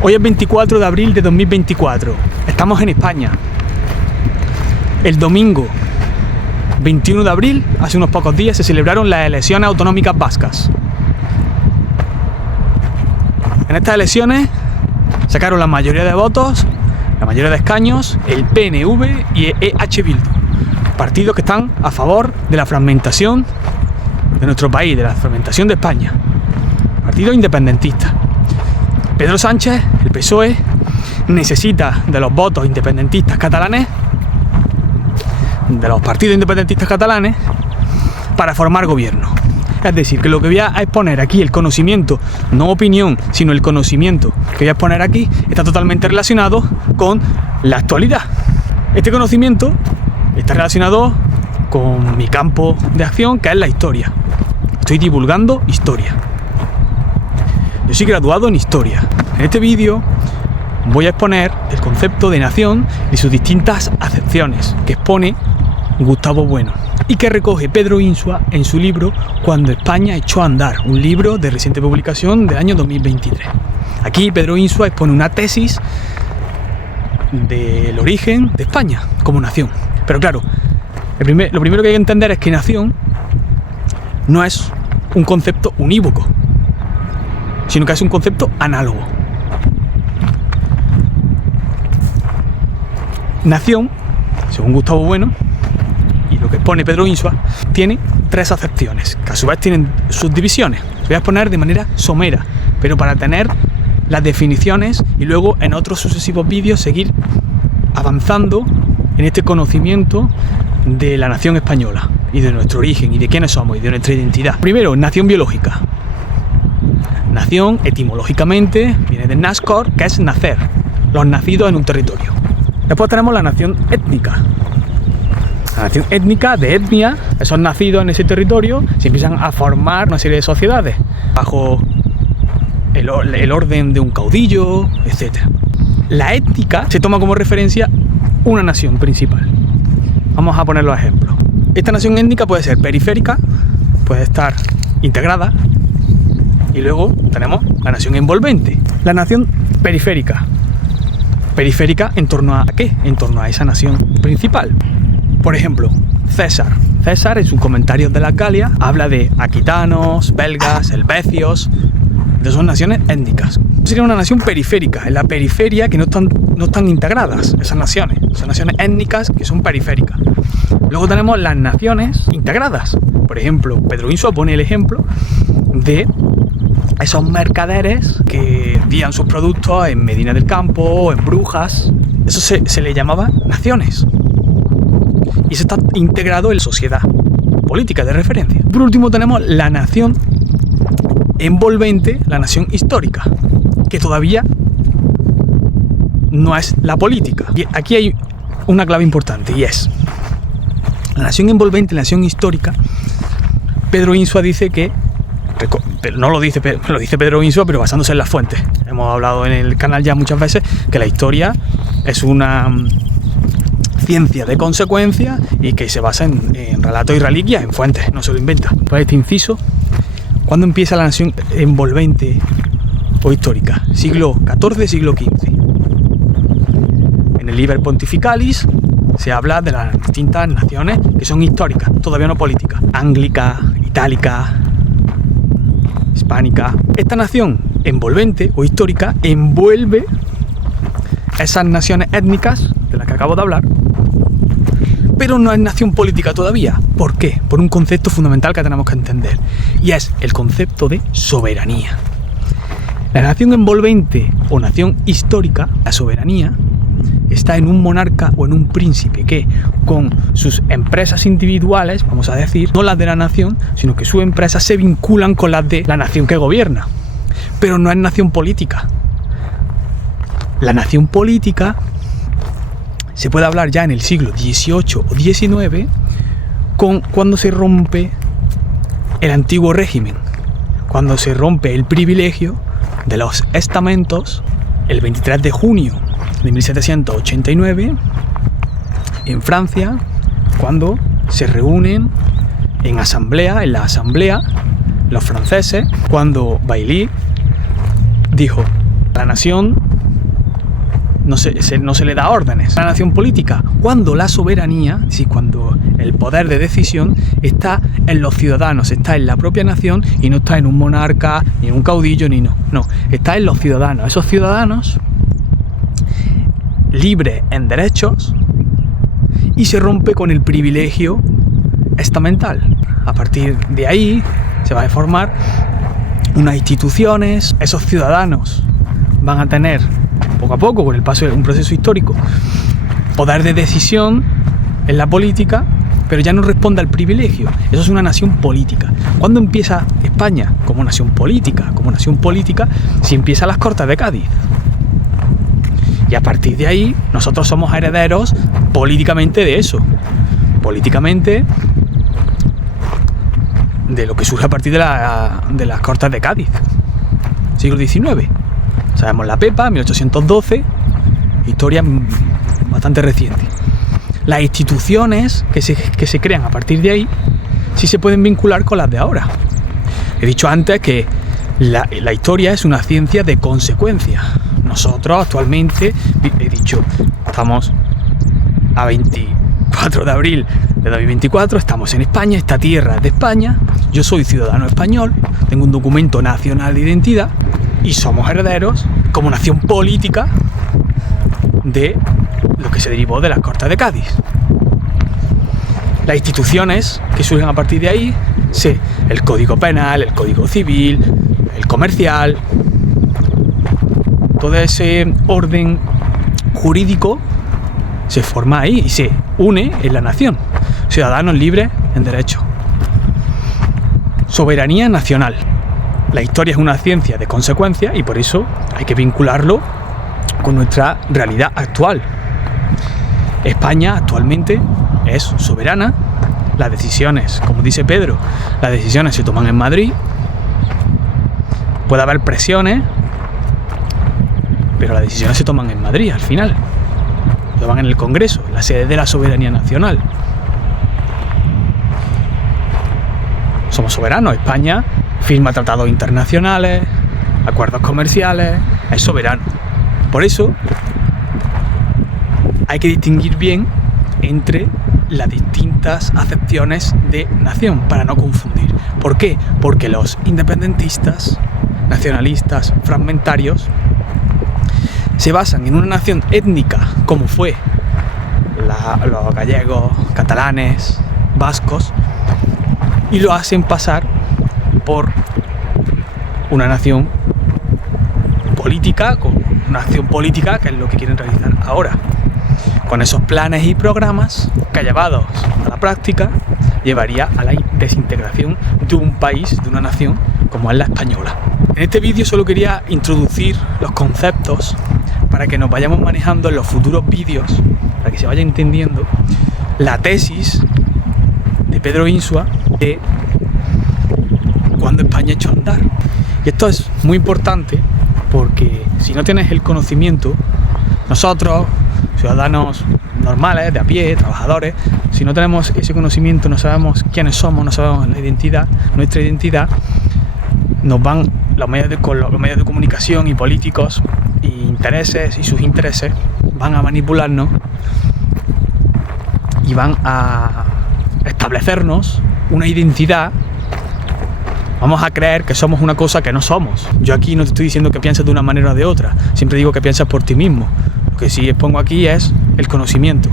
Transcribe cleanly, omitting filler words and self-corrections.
Hoy es 24 de abril de 2024. Estamos en España. El domingo 21 de abril, hace unos pocos días, se celebraron las elecciones autonómicas vascas. En estas elecciones sacaron la mayoría de votos, la mayoría de escaños, el PNV y el EH Bildu, partidos que están a favor de la fragmentación de nuestro país, de la fragmentación de España. Partidos independentistas. Pedro Sánchez, el PSOE, necesita de los votos independentistas catalanes, de los partidos independentistas catalanes, para formar gobierno. Es decir, que lo que voy a exponer aquí, el conocimiento, no opinión, sino el conocimiento que voy a exponer aquí, está totalmente relacionado con la actualidad. Este conocimiento está relacionado con mi campo de acción, que es la historia. Estoy divulgando historia. Yo soy graduado en historia. En este vídeo voy a exponer el concepto de nación y sus distintas acepciones que expone Gustavo Bueno y que recoge Pedro Insua en su libro Cuando España echó a andar, un libro de reciente publicación del año 2023. Aquí Pedro Insua expone una tesis del origen de España como nación. Pero claro, lo primero que hay que entender es que nación no es un concepto unívoco, sino que es un concepto análogo. Nación, según Gustavo Bueno, y lo que expone Pedro Insua, tiene tres acepciones, que a su vez tienen subdivisiones. Voy a exponer de manera somera, pero para tener las definiciones y luego en otros sucesivos vídeos seguir avanzando en este conocimiento de la nación española y de nuestro origen y de quiénes somos y de nuestra identidad. Primero, nación biológica. Nación, etimológicamente, viene de nascor, que es nacer, los nacidos en un territorio. Después tenemos la nación étnica. La nación étnica, de etnia, esos nacidos en ese territorio se empiezan a formar una serie de sociedades bajo el orden de un caudillo, etc. La étnica se toma como referencia una nación principal. Vamos a poner los ejemplos. Esta nación étnica puede ser periférica, puede estar integrada, y luego tenemos la nación envolvente. La nación periférica. ¿Periférica en torno a qué? En torno a esa nación principal. Por ejemplo, César. César, en sus comentarios de la Galia, habla de aquitanos, belgas, helvecios, de esas naciones étnicas. Sería una nación periférica, en la periferia, que no están integradas esas naciones. Son naciones étnicas que son periféricas. Luego tenemos las naciones integradas. Por ejemplo, Pedro Insua pone el ejemplo de esos mercaderes que vendían sus productos en Medina del Campo o en Brujas. Eso se le llamaba naciones. Y eso está integrado en la sociedad política de referencia. Por último tenemos la nación envolvente, la nación histórica, que todavía no es la política. Y aquí hay una clave importante, y es la nación envolvente, la nación histórica. Pedro Insua dice que, no lo dice Pedro Insua, pero basándose en las fuentes. Hemos hablado en el canal ya muchas veces que la historia es una ciencia de consecuencias y que se basa en relatos y reliquias, en fuentes, no se lo inventa. Por este inciso, ¿cuándo empieza la nación envolvente o histórica? Siglo XIV, siglo XV. En el Liber Pontificalis se habla de las distintas naciones que son históricas, todavía no políticas. Anglica, itálica, hispánica. Esta nación envolvente o histórica envuelve esas naciones étnicas de las que acabo de hablar, pero no es nación política todavía. ¿Por qué? Por un concepto fundamental que tenemos que entender, y es el concepto de soberanía. La nación envolvente o nación histórica, la soberanía, está en un monarca o en un príncipe que, con sus empresas individuales, vamos a decir, no las de la nación, sino que sus empresas se vinculan con las de la nación que gobierna. Pero no es nación política. La nación política se puede hablar ya en el siglo XVIII o XIX, cuando se rompe el antiguo régimen, cuando se rompe el privilegio de los estamentos, el 23 de junio de 1789, en Francia, cuando se reúnen en la asamblea, los franceses, cuando Bailly dijo: la nación no se le da órdenes a la nación política, cuando la soberanía, sí, cuando el poder de decisión está en los ciudadanos, está en la propia nación y no está en un monarca, ni en un caudillo, ni no, está en los ciudadanos. Esos ciudadanos libres en derechos, y se rompe con el privilegio estamental. A partir de ahí se va a formar unas instituciones, esos ciudadanos van a tener poco a poco, con el paso de un proceso histórico, poder de decisión en la política, pero ya no responde al privilegio. Eso es una nación política. ¿Cuándo empieza España como nación política? Como nación política, si empieza las Cortes de Cádiz. Y a partir de ahí, nosotros somos herederos políticamente de eso. Políticamente de lo que surge a partir de las Cortes de Cádiz. Siglo XIX. Sabemos la Pepa, 1812, historia bastante reciente. Las instituciones que se crean a partir de ahí sí se pueden vincular con las de ahora. He dicho antes que la historia es una ciencia de consecuencia. Nosotros actualmente, he dicho, estamos a 24 de abril de 2024, estamos en España, esta tierra es de España, yo soy ciudadano español, tengo un documento nacional de identidad y somos herederos como nación política de lo que se derivó de las Cortes de Cádiz. Las instituciones que surgen a partir de ahí, el Código Penal, el Código Civil, el Comercial, todo ese orden jurídico se forma ahí y se une en la nación. Ciudadanos libres en derecho. Soberanía nacional. La historia es una ciencia de consecuencia y por eso hay que vincularlo con nuestra realidad actual. España actualmente es soberana. Las decisiones, como dice Pedro, las decisiones se toman en Madrid. Puede haber presiones, pero las decisiones se toman en Madrid al final. Se toman en el Congreso, en la sede de la soberanía nacional. Somos soberanos. España firma tratados internacionales, acuerdos comerciales, es soberano. Por eso hay que distinguir bien entre las distintas acepciones de nación para no confundir. ¿Por qué? Porque los independentistas, nacionalistas, fragmentarios, se basan en una nación étnica como fue los gallegos, catalanes, vascos, y lo hacen pasar por una nación política, con una acción política que es lo que quieren realizar ahora. Con esos planes y programas que, llevados a la práctica, llevaría a la desintegración de un país, de una nación como es la española. En este vídeo solo quería introducir los conceptos para que nos vayamos manejando en los futuros vídeos, para que se vaya entendiendo la tesis de Pedro Insua de cuando España echó a andar. Y esto es muy importante porque si no tienes el conocimiento, nosotros, ciudadanos normales, de a pie, trabajadores, si no tenemos ese conocimiento, no sabemos quiénes somos, no sabemos la identidad, nuestra identidad, nos van los medios de comunicación y políticos y intereses y sus intereses van a manipularnos y van a establecernos una identidad. Vamos a creer que somos una cosa que no somos. Yo aquí no te estoy diciendo que pienses de una manera o de otra, siempre digo que piensas por ti mismo. Lo que sí expongo aquí es el conocimiento.